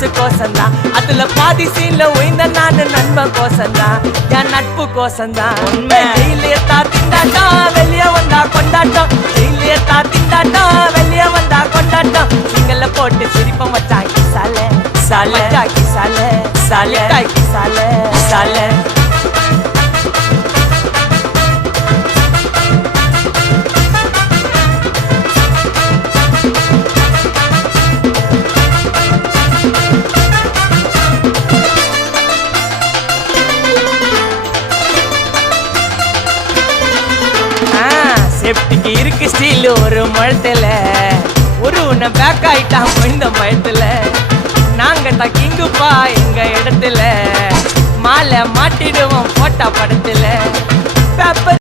காசு கோசந்தான், அதுல பாதி சீன்ல உயிந்த நானு நண்பன் கோசந்தான், என் நட்பு கோசந்தான். ஜெயிலே திண்டாட்டம், வெளிய வந்தா கொண்டாட்டம், ஜெயிலே திண்டாட்டம், வெளிய வந்தா கொண்டாட்டம். நீங்கள போட்டு சிரிப்பம் வச்சா கிசாலே சாலே கிசாலே சாலே கிசாலே சாலே. சேஃப்டிக்கு இருக்கு ஸ்டீல் ஒரு மழத்துல, ஒரு உன்னை பேக் ஆயிட்டான் இந்த மயத்துல. நாங்க தான் கிங்குப்பா எங்க இடத்துல, மாலை மாட்டிடுவோம் போட்டா படத்துல. பேப்பர்